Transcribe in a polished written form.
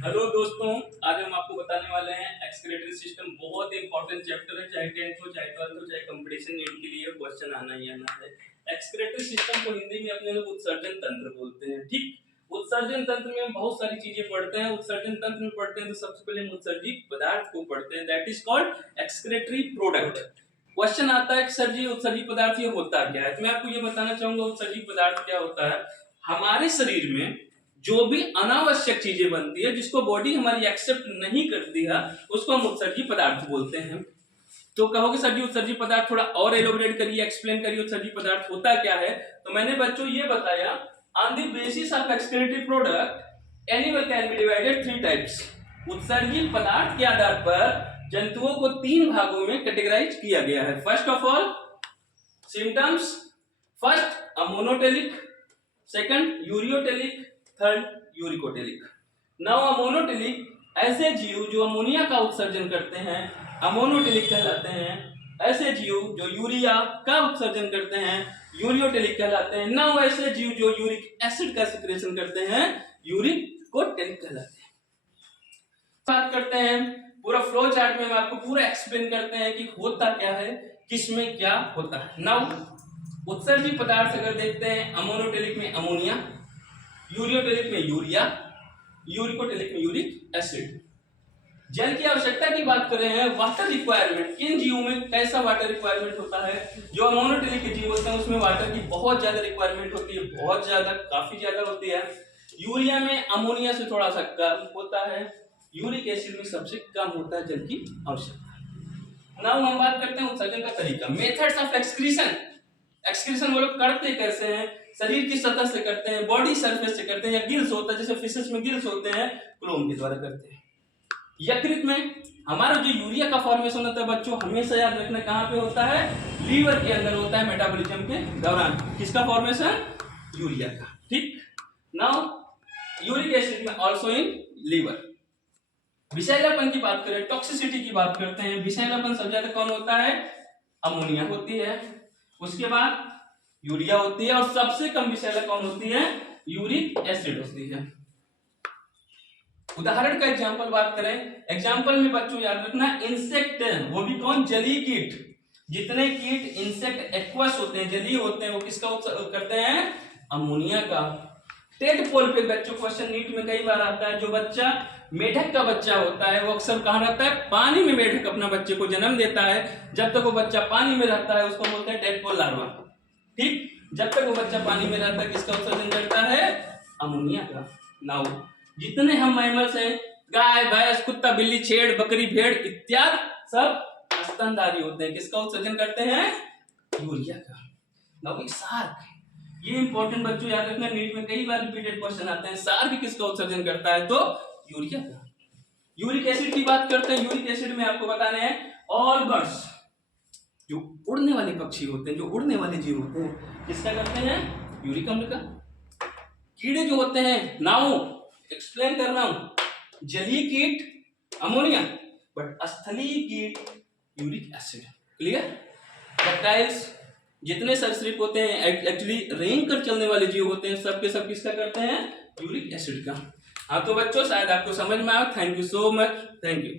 Hello दोस्तों, आज हम आपको बताने वाले हैं एक्सक्रीटरी सिस्टम। बहुत इंपॉर्टेंट चैप्टर है, चाहे 10th हो, चाहे 12th हो, चाहे कंपटीशन नीट के लिए क्वेश्चन आना ही आना है। एक्सक्रीटरी सिस्टम को हिंदी में अपने लोग उत्सर्जन तंत्र बोलते हैं। ठीक, उत्सर्जन तंत्र में हम बहुत सारी चीजें पढ़ते हैं। उत्सर्जन तंत्र में पढ़ते हैं तो सबसे पहले हम उत्सर्जी पदार्थ को पढ़ते हैं, that is called excretory product. Question आता है कि सर जी उत्सर्जी पदार्थ ये होता क्या है, तो मैं आपको ये बताना चाहूंगा उत्सर्जी पदार्थ क्या होता है। हमारे शरीर में जो भी अनावश्यक चीजें बनती है, जिसको बॉडी हमारी एक्सेप्ट नहीं करती है, उसको हम उत्सर्जी पदार्थ बोलते हैं। तो कहोगे सर जी उत्सर्जी पदार्थ थोड़ा और एलोबरेट करिए, एक्सप्लेन करिए उत्सर्जी पदार्थ होता क्या है। तो मैंने बच्चों ये बताया, on the basis of excretory product animal can be divided 3 types. उत्सर्जी पदार्थ के आधार पर जंतुओं को 3 भागों में कैटेगराइज किया गया है। First of all symptoms, first ammonotelic, second ureotelic, third uricotelic. Now ammonotelic ऐसे जीव जो अमोनिया का उत्सर्जन करते हैं, अमोनोटेलिक कहलाते हैं। ऐसे जीव जो यूरिया का उत्सर्जन करते हैं, यूरियोटेलिक कहलाते हैं। नाउ ऐसे जीव जो यूरिक एसिड का सिक्रेशन करते हैं, यूरिकोटेलिक कहलाते हैं। बात करते हैं पूरा फ्लो चार्ट में, हम आपको पूरा एक्सप्लेन करते हैं कि होता क्या है, किसमें क्या होता है। नाउ उत्सर्जी पदार्थ अगर देखते हैं, अमोनोटेलिक में अमोनिया, यूरियोटेलिक में यूरिया, यूरिकोटेलिक में यूरिक एसिड। जल की आवश्यकता की बात कर रहे हैं, वाटर रिक्वायरमेंट, किन जीवों में कैसा वाटर रिक्वायरमेंट होता है। जो अमोनोटेलिक के जीव होते हैं उसमें वाटर की बहुत ज्यादा रिक्वायरमेंट होती है, बहुत ज्यादा, काफी ज्यादा होती है। यूरिया में अमोनिया से थोड़ा सा कम होता है, यूरिक एसिड में सबसे कम होता है जल की आवश्यकता। नाउ हम बात करते हैं उत्सर्जन का तरीका, मेथड्स ऑफ एक्सक्रीशन। एक्सक्रीशन वो लोग करते कैसे हैं, शरीर की सतह से करते हैं, बॉडी सरफेस से करते हैं, या गिल्स होता है जैसे फिशेस में गिल्स होते हैं, क्लोम के द्वारा करते हैं। यकृत में हमारा जो यूरिया का फॉर्मेशन होता है बच्चों, हमेशा याद रखना कहां पे होता है, लीवर के अंदर होता है मेटाबॉलिज्म के दौरान। किसका फॉर्मेशन, यूरिया का। ठीक, नाउ यूरिक एसिड में आल्सो इन लीवर। विषैलापन की बात करें, टॉक्सिसिटी की बात करते हैं। विषैलापन सबसे ज्यादा कौन होता है, अमोनिया होती है, उसके बाद यूरिया होती है, और सबसे कम विषैला कौन होती है, यूरिक एसिड होती है। उदाहरण का एग्जांपल बात करें, एग्जांपल में बच्चों याद रखना इंसेक्ट, वो भी कौन, जलीय कीट। जितने कीट इंसेक्ट एक्वस होते हैं, जलीय होते हैं, वो किसका करते हैं, अमोनिया का। टेडपोल पे बच्चों क्वेश्चन नीट में कई बार आता है, जो बच्चा मेढक का बच्चा होता है वो अक्सर कहां रहता है, पानी में मेढक अपना बच्चे को जन्म देता है। जब तक वो बच्चा पानी में रहता है उसको बोलते हैं टेडपोल लार्वा। ठीक, जब तक वो बच्चा पानी में रहता है किसका उत्सर्जन करता है, अमोनिया का। नाउ जितने हम मैमल्स हैं, गाय, भैंस, कुत्ता, बिल्ली, छेड़, बकरी, भेड़ इत्यादि, सब स्तनधारी होते हैं, किसका उत्सर्जन करते हैं, यूरिया का। नाउ सार्क, ये इंपॉर्टेंट बच्चों याद रखना, नीट में कई बार रिपीटेड क्वेश्चन आते हैं। सार्क किसका उत्सर्जन करता है, तो यूरिया का। यूरिक एसिड की बात करते हैं, यूरिक एसिड में आपको बताने हैं ऑल बर्ड्स, जो उड़ने वाले पक्षी होते हैं, जो उड़ने वाले जीव होते हैं, किसका करते हैं, यूरिक अम्ल का। कीड़े जो होते हैं, नाउ एक्सप्लेन कर रहा हूं, जलीय कीट अमोनिया, बट स्थलीय कीट यूरिक एसिड। क्लियर। रेप्टाइल्स जितने सरीसृप होते हैं, एक्चुअली रेंग कर चलने वाले जीव होते हैं, सब के सब किसका करते हैं, यूरिक एसिड का। हाँ तो बच्चों शायद आपको समझ में आया। Thank you so much, thank you.